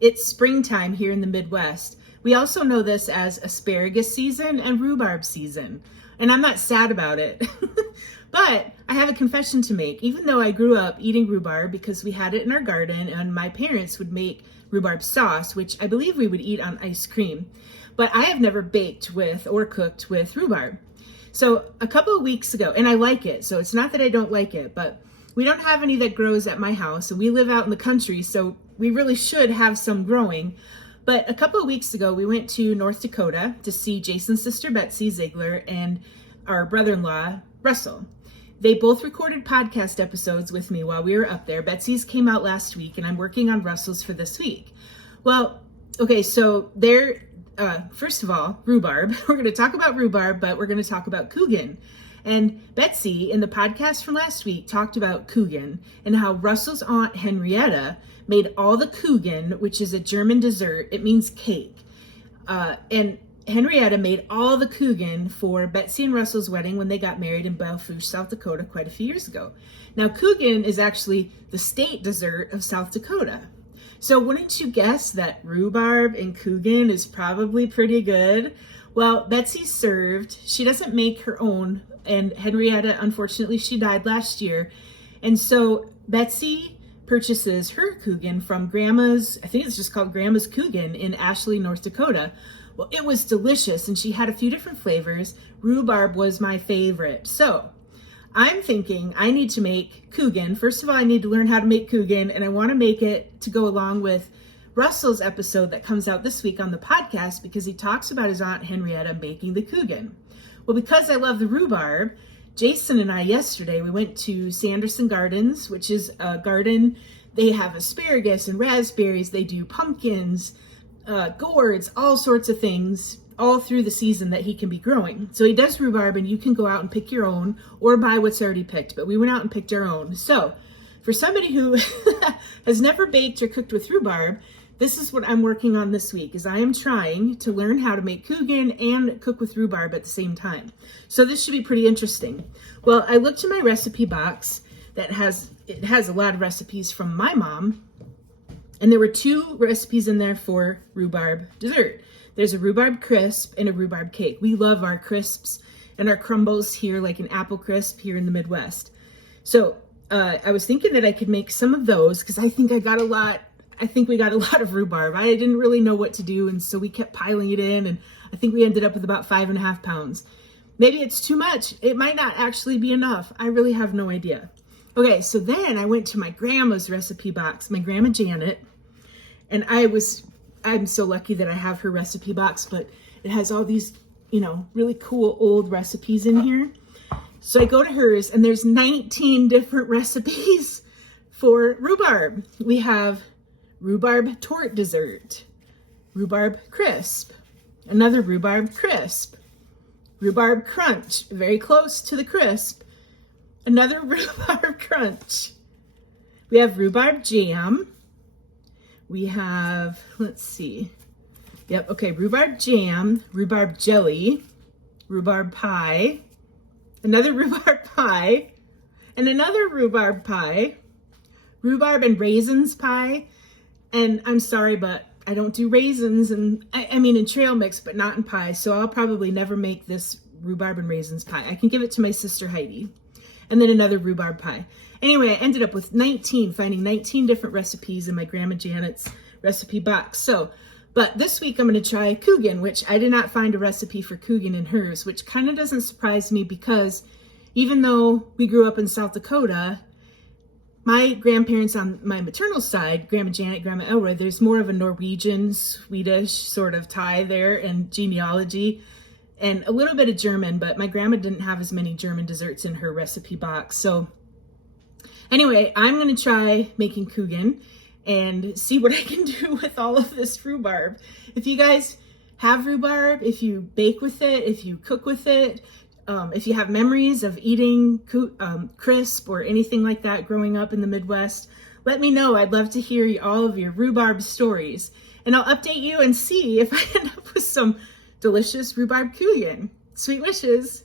It's springtime here in the Midwest. We also know this as asparagus season and rhubarb season. And I'm not sad about it. But I have a confession to make. Even though I grew up eating rhubarb because we had it in our garden and my parents would make rhubarb sauce, which I believe we would eat on ice cream. But I have never baked with or cooked with rhubarb. So a couple of weeks ago, and I like it, so it's not that I don't like it, but we don't have any that grows at my house, and we live out in the country, so we really should have some growing. But a couple of weeks ago, we went to North Dakota to see Jason's sister Betsy Ziegler and our brother-in-law Russell. They both recorded podcast episodes with me while we were up there. Betsy's came out last week, and I'm working on Russell's for this week. Well, okay, so first of all, rhubarb. We're going to talk about rhubarb, but we're going to talk about kuchen. And Betsy, in the podcast from last week, talked about kuchen and how Russell's aunt Henrietta made all the kuchen, which is a German dessert. It means cake. And Henrietta made all the kuchen for Betsy and Russell's wedding when they got married in Belle Fourche, South Dakota, quite a few years ago. Now, kuchen is actually the state dessert of South Dakota. So wouldn't you guess that rhubarb and kuchen is probably pretty good? Well, Betsy served. She doesn't make her own. And Henrietta, unfortunately, she died last year. And so Betsy purchases her kuchen from Grandma's, I think it's just called Grandma's Kuchen in Ashley, North Dakota. Well, it was delicious, and she had a few different flavors. Rhubarb was my favorite. So I'm thinking I need to make kuchen. First of all, I need to learn how to make kuchen, and I want to make it to go along with Russell's episode that comes out this week on the podcast because he talks about his aunt Henrietta making the kuchen. Well, because I love the rhubarb, Jason and I yesterday, we went to Sanderson Gardens, which is a garden. They have asparagus and raspberries. They do pumpkins, gourds, all sorts of things, all through the season that he can be growing. So he does rhubarb, and you can go out and pick your own or buy what's already picked. But we went out and picked our own. So for somebody who has never baked or cooked with rhubarb, this is what I'm working on this week, is I am trying to learn how to make kuchen and cook with rhubarb at the same time. So this should be pretty interesting. Well, I looked in my recipe box that has a lot of recipes from my mom, and there were 2 recipes in there for rhubarb dessert. There's a rhubarb crisp and a rhubarb cake. We love our crisps and our crumbles here, like an apple crisp here in the Midwest. So I was thinking that I could make some of those because I think we got a lot of rhubarb. I didn't really know what to do, and so we kept piling it in, and I think we ended up with about 5.5 pounds. Maybe it's too much. It might not actually be enough. I really have no idea. Okay, so then I went to my grandma's recipe box, my grandma Janet, and I'm so lucky that I have her recipe box, but it has all these, really cool old recipes in here. So I go to hers, and there's 19 different recipes for rhubarb. We have rhubarb torte dessert, rhubarb crisp, another rhubarb crisp, rhubarb crunch, very close to the crisp, another rhubarb crunch. We have rhubarb jam. We have, rhubarb jam, rhubarb jelly, rhubarb pie, another rhubarb pie, and another rhubarb pie, rhubarb and raisins pie. And I'm sorry, but I don't do raisins, and I mean in trail mix, but not in pie. So I'll probably never make this rhubarb and raisins pie. I can give it to my sister Heidi. And then another rhubarb pie. Anyway, I ended up with finding 19 different recipes in my Grandma Janet's recipe box. But this week I'm going to try kuchen, which I did not find a recipe for kuchen in hers, which kind of doesn't surprise me because even though we grew up in South Dakota, my grandparents on my maternal side, Grandma Janet, Grandma Elroy, there's more of a Norwegian, Swedish sort of tie there and genealogy, and a little bit of German, but my grandma didn't have as many German desserts in her recipe box. So anyway, I'm going to try making kuchen and see what I can do with all of this rhubarb. If you guys have rhubarb, if you bake with it, if you cook with it, if you have memories of eating crisp or anything like that growing up in the Midwest, let me know. I'd love to hear all of your rhubarb stories. And I'll update you and see if I end up with some delicious rhubarb kuchen. Sweet wishes.